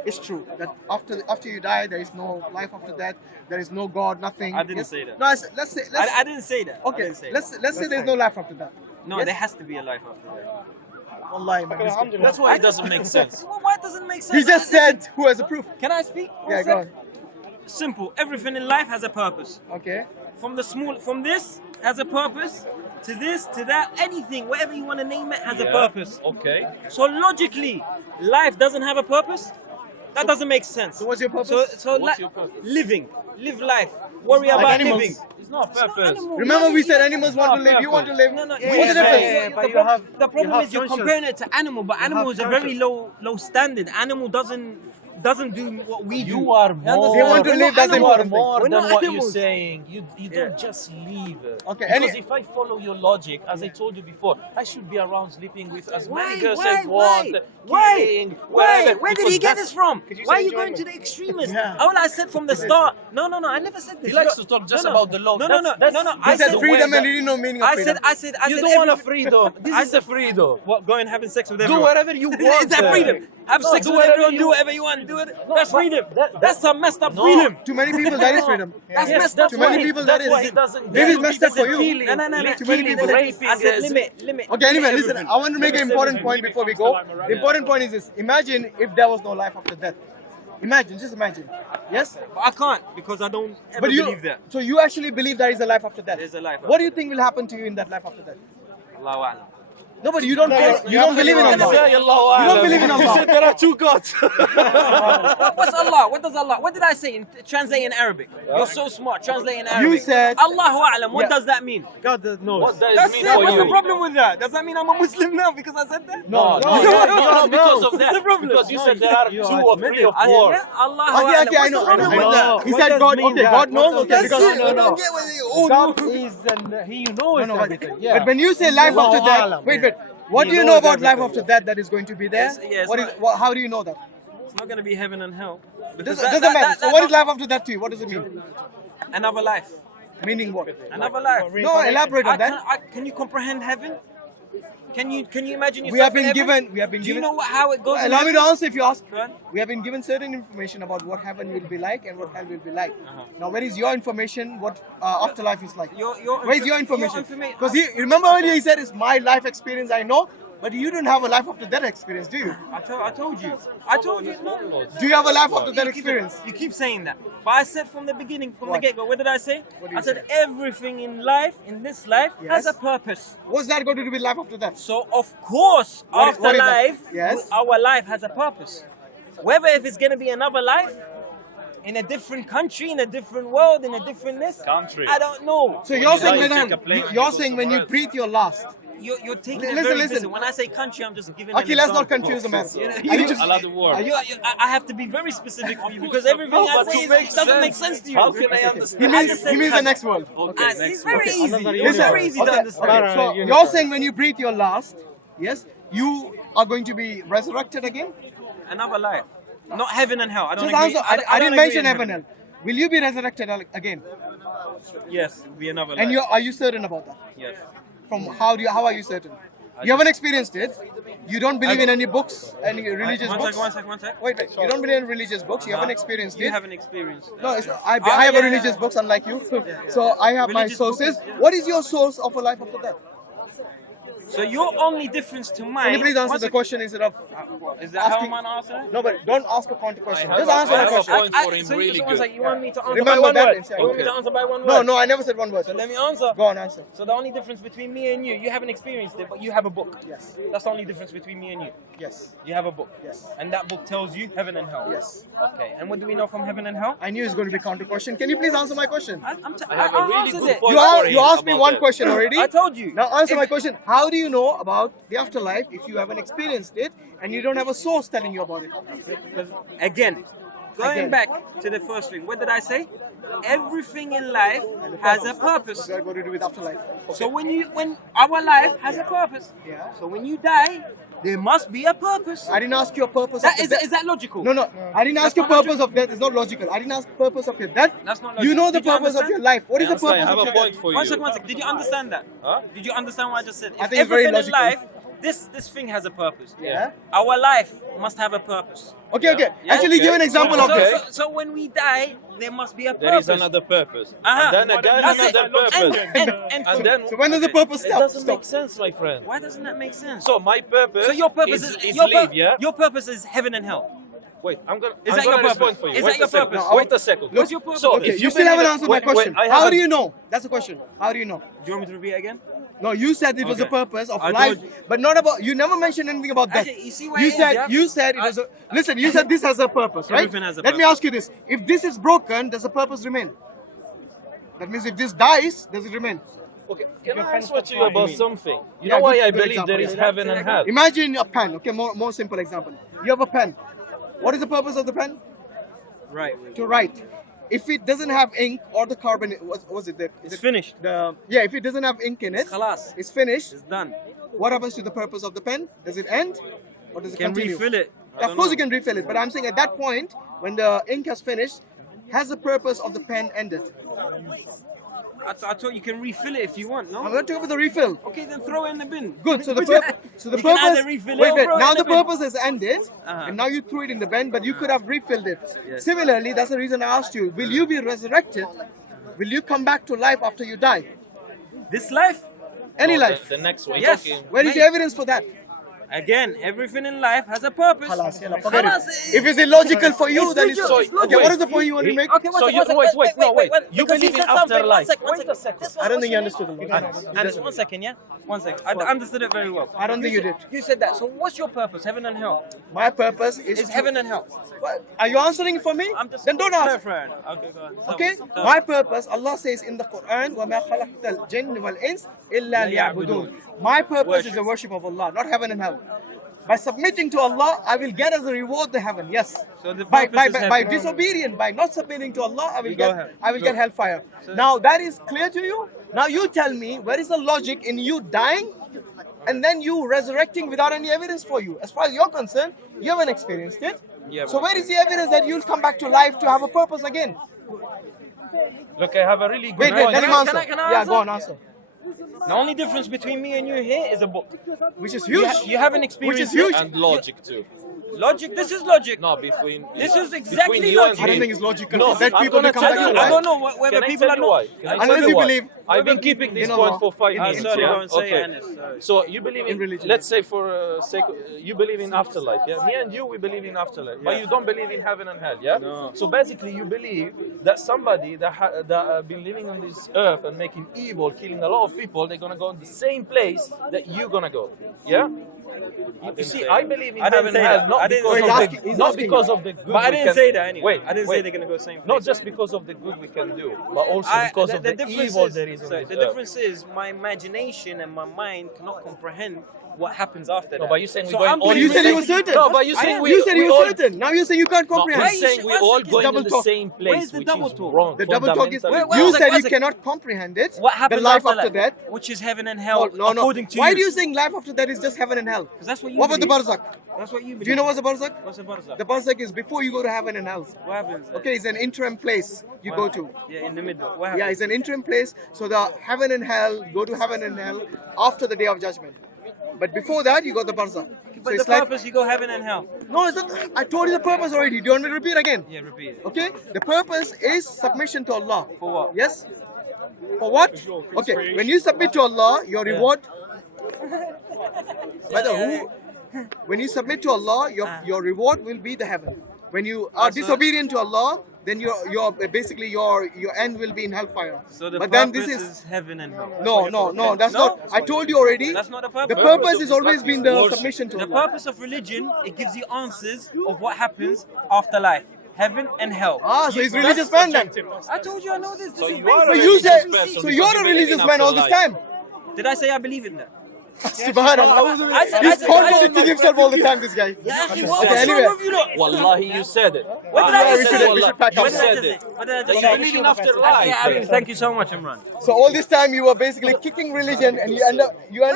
is true, that after you die there is no life after death, there is no God, nothing. I didn't Yes? say that. No, let's say I didn't say that. I okay. didn't say Let's that. say there's no life after death. No, Yes? there has to be a life after death. Wallahi, man, this guy. Alhamdulillah. That's why it doesn't make sense. Well, why doesn't it make sense? He just said who has the proof. Can I speak? One Yeah, sec. go on. Simple. Everything in life has a purpose. Okay. From this has a purpose, to this, to that, anything, whatever you want to name it, has a Yeah, purpose. Okay. So logically, life doesn't have a purpose. That doesn't make sense. So what's your purpose? What's your purpose? live life. Worry Like about animals. living. It's not a purpose. animal. Remember we said animals want to live. You want to live. No, What's yeah, the difference? yeah, But the you prob- have- the problem you have is you're conscience. comparing it to animal, but animal have is a very conscience. low standard. Animal doesn't doesn't do what we do. You are more. They want to live, that's You are important. more We're than not what you're animals. saying. You don't just leave. Okay, Because any- if I follow your logic, as I told you before, I should be around sleeping with as many Why? girls Why? as I want. Why? killing, Why? whatever, Where did because he get that's- this from? you Why are say you going enjoyment? to the extremists? Yeah. All I said from the start. No, I never said this. He likes to talk just No, no. about the law. No, no, no, That's- no, no. He I said said freedom way and he didn't know meaning of I freedom. said. You said don't want a every- freedom. This is a freedom. What? Going and having sex with Do everyone? whatever you want. Is that freedom? Have No, sex do with whatever everyone. you- Do whatever you want. Do it. No, That's but freedom. that- That's a messed up No. freedom. To many people, that is freedom. That's Yes, messed that's up. To many why- people, that's that why is- it doesn't. Maybe it's that messed up for doesn't you. No, no, no, no. Too many people. Raping I said is- limit. Okay, anyway, listen, everything. I want to make an important point before we go. The important point is this. Imagine if there was no life after death. Imagine, just imagine. Yes? But I can't because I don't ever But you, believe that. so you actually believe there is a life after death? There's a life What do you think will happen to you in that life after death? Allahu A'lam. No, but you don't, you don't believe in You Allah. say Allah You don't believe in You Allah. said there are two gods. What's Allah? What does Allah? What did I say? Translate in Arabic. You're so smart. Translate in Arabic. said- Allahu A'lam. What Yeah. does that mean? God knows. What does That's mean it. for What's you? the problem with that? Does that mean I'm a Muslim now because I said that? No, No, because of What's that. the problem? Because you said there are You two or admit three or it. four. Allahu Okay, A'lam. okay, I What's know, the I know. problem with that? He What said does God, mean okay, that? God knows, What okay, does because that mean? I don't get what you God is he knows No, but- everything. Yeah. But when you say life Allahu after death, A'lam. wait, what He do you know knows about life everything. after death that is going to be there? Yes, yes, What is, but- what, how do you know that? It's not going to be heaven and hell. Doesn't matter. So what is life after death to you? What does it mean? Another life. Meaning what? Another life. No, elaborate on that. Can you comprehend heaven? Can you imagine yourself We have in been heaven? given, we have been Do you given. know how it goes? in Allow me to heaven? answer if you ask. Go on. We have been given certain information about what heaven will be like and what hell will be like. Uh-huh. Now, where is your information? What afterlife is like? Your Where is your infor- information? informa- Because remember earlier he said it's my life experience. I know, but you don't have a life after that experience, do you? I told you. No. Do you have a life after that You keep- experience? You keep saying that. But I said from the beginning, from What? the get-go, what did I say? What did I you said say? everything in life, in this life, has Yes. a purpose. What's that got to do with life after that? So of course, What is that? afterlife, Yes. our life has a purpose. Whether if it's going to be another life, in a different country, in a different world, in a different this, Country. I don't know. So you're saying you when take a plane and you're go saying when you somewhere else. breathe your last. You're taking it Listen, very listen. listen. When I say country, I'm just giving. Okay, an let's not example. confuse the matter. You know, Are you- A lot of words. I have to be very specific for you because course, everything no, I but say it makes doesn't sense. make sense to you. How can I understand? He At means, the he same means the time- next world. Ah, see, it's very easy. Another It's universe. very easy to understand. Okay, so Another you're universe. saying when you breathe your last, yes, you are going to be resurrected again? Another life, not heaven and hell. I don't Just agree. answer. I don't didn't agree mention in heaven and hell. Will you be resurrected again? Yes, be another life. And are you certain about that? Yes. From how are you certain? You haven't experienced it. You don't believe in any books, any religious One books. sec. Wait. You don't believe in religious books. You haven't experienced You it. haven't experienced. No, I have a yeah, religious yeah. books, unlike you. So I have my Religious books, sources. yeah. What is your source of a life after death? So your only difference to mine. Can you please answer One the sec- question instead of Is that how asking- I'm answering? No, but don't ask a counter question. I Just have answer a my question. point for him, so really one good. sec, you want me to answer Remember by one that word? inside. You want me to Okay. answer by one word? No, I never said one word. So let me answer. Go on, answer. So the only difference between me and you haven't experienced it, but you have a book. Yes. That's the only difference between me and you. Yes. You have a book. Yes. And that book tells you heaven and hell. Yes. Okay. And what do we know from heaven and hell? I knew it's going to be counter question. Can you please answer my question? I have a really answered good it. point. You asked me about one that. question already. I told you. Now answer If- my question. How do you know about the afterlife if you haven't experienced it and you don't have a source telling you about it? Again, going Again. back to the first thing, what did I say? Everything in life has a purpose. That got to do with afterlife. So when our life has a purpose. Yeah. So when you die, there must be a purpose. I didn't ask you a purpose That, of is, death. is that logical? No. I didn't ask you That's not purpose of death. It's not logical. I didn't ask purpose of your death. That's not You logical. know the Did you purpose of understand? your life. What is the Understand, I purpose have of a your point life? for One you. second. Did you understand that? Huh? Did you understand what I just said? I If think it's very everything in logical. life, this thing has a purpose. Yeah. Our life must have a purpose. Okay. Yeah, Actually, okay. give an example of So, this. so when we die, there must be a purpose. There is another purpose. Uh-huh. And then again, That's it. another purpose. And then So when does the purpose it stop? doesn't make sense, my friend. why doesn't that make sense? So my purpose, So your purpose is your, live, yeah? your purpose is heaven and hell. Wait, I'm gonna Is that your respond purpose? for you. Is Wait that your a second. purpose? No, Wait a second. What's your purpose? So Okay, if you still haven't answered my wait, question. I How haven't- do you know? That's the question. How do you know? Do you want me to repeat it again? No, you said it was the Okay. purpose of I life, told you. but not about. You never mentioned anything about death. Actually, you see where You it is, said yeah? you said it was a. Listen, you said this has a purpose, right? Everything has a Let me purpose. ask you this: if this is broken, does the purpose remain? That means if this dies, does it remain? Okay, can I answer to you about something? You Yeah, know why good- I good believe there example, is yeah. heaven and hell? Imagine a pen. Okay, more simple example. You have a pen. What is the purpose of the pen? Right. To write. If it doesn't have ink or the carbon, was it there? It's finished. Yeah, if it doesn't have ink in it, خلاص. it's finished. It's done. What happens to the purpose of the pen? Does it end or does it Can continue? refill it. Of course you can refill it, but I'm saying at that point, when the ink has finished, has the purpose of the pen ended? I thought you can refill it if you want, no? I'm going to talk about the refill. Okay, then throw it in the bin. Good. So the You can purpose. either refill it Wait, or wait. throw it Now in the the bin. purpose has ended, and now you threw it in the bin, but you could have refilled it. Yes. Similarly, that's the reason I asked you: will you be resurrected? Will you come back to life after you die? This life? Any No, life? The next one. Yes. Talking. Where is the evidence for that? Again, everything in life has a purpose. Forget it. If it's illogical for you, then it's logical. okay. What is the point you want to make? Okay, So you wait. You Because believe he in said something. afterlife? One second. I don't think you understood the logic. And 1 second, yeah? 1 second. I understood it very well. I don't think you did. You said that. So what's your purpose? Heaven and hell? My purpose is It's heaven and hell. What? Are you answering for me? I'm just Then don't ask. clarifying. Okay, go ahead. Okay? My purpose, Allah says in the Quran, وَمَا خَلَقْتَ الْجِنَّ وَالْإِنسَ إِلَّا لِيَعْبُدُونَ. My purpose is the worship of Allah, not heaven and hell. By submitting to Allah, I will get as a reward the heaven. Yes. So the by purpose is by heaven. disobedience, by not submitting to Allah, I will go get ahead. get hellfire. Now that is clear to you. Now you tell me, where is the logic in you dying and then you resurrecting without any evidence for you? As far as you're concerned, you haven't experienced it. Yeah, So where is the evidence that you'll come back to life to have a purpose again? Look, I have a really good Wait, point. let him Can answer. I Yeah, answer? go on, answer. The only difference between me and you here is a book. Which is You, huge. you haven't experienced huge. it. And logic too. Logic. This is logic. No, between. This is between exactly you and logic. I don't me. think it's logical No, for dead I'm people to gonna come tell back you to why. I don't life. know whether Can I people tell are you not. why? Can I Unless tell you why? believe I've been keeping this in point Allah. for 5 Ah, minutes. sorry, yeah? don't say Okay. Anis, sorry. So you believe in, religion. let's say for sake, you believe in afterlife, yeah? Me and you, we believe in afterlife, but you don't believe in heaven and hell, yeah? No. So basically, you believe that somebody that been living on this earth and making evil, killing a lot of people, they're gonna go in the same place that you're gonna go, yeah? You see, I believe in I didn't heaven say and hell, that. not I didn't because say of that. the, not because of the good. But I we didn't can- say that anyway. Wait, I didn't say wait. they're gonna go same place. Not just because of the good we can do, but also because of the difference evil is, there is on sorry, this the earth. difference is my imagination and my mind cannot comprehend what happens after that. No, but you're saying So we're going I'm all You said you believing- were certain. No, but you're saying You said you we were all- certain. Now you say you can't No, comprehend. I'm saying we're all going Double in the talk. same place, Where's the which double is talk? wrong. The double talk is fundamentally. you One said second, you one second. cannot comprehend it. What happens the life after that? that. Which is heaven and hell, No, no. according to Why you. do you think life after that is just heaven and hell? Because that's what you What about the believe. barzakh? That's what you believe. Do you know what's the barzakh? What's the barzakh? The barzakh is before you go to heaven and hell. What happens? Okay, it's an interim place you go to. Yeah, in the middle. What happens? Yeah, it's an interim place. So the heaven and hell, go to heaven and hell after the day of judgment. But before that, you got the barzakh. So But it's the like purpose, you go heaven and hell. no, it's not. I told you the purpose already. Do you want me to repeat again? Yeah, repeat it. Okay, the purpose is submission to Allah. For what? Yes. For what? Okay, when you submit to Allah, your reward. Whether who? When you submit to Allah, your reward will be the heaven. When you are disobedient to Allah, then your basically your end will be in hellfire. So the but purpose then this is heaven and hell. no, that's No? not. I told you already. That's not the purpose. The purpose has always been the submission to The Allah. purpose of religion, it gives you answers of what happens after life. Heaven and hell. Ah, so he's religious man then. I told you I know this. This So is you are basic. a So you religious say, person so because you're you a believe religious in man all this afterlife. time. Did I say I believe in that? Subhanallah. I said- He's contradicting himself all the time, this guy. Yeah, Okay, what's anyway. wrong with you lot? Wallahi, you said it. What did I we just should- say? we should pack up. What did I said just it. say? What did I That just you say? believe in afterlife. Yeah, Habib, thank you so much, Imran. So all this time you were basically kicking religion and you end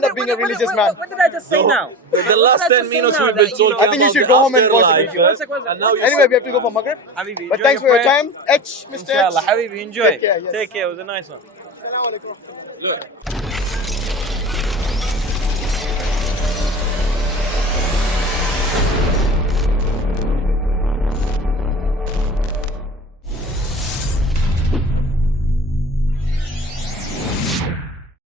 up being a religious man. What did I just say now? The last 10 minutes we've been talking I think you about should the go home and watch the afterlife, video. One sec, one sec. and now you Anyway, we have to go for Maghrib. Habibi, But enjoy thanks for your prayer. time. Mr. Inshallah, H. Habibi, enjoy. Take care, yes. Take care, it was a nice one. look.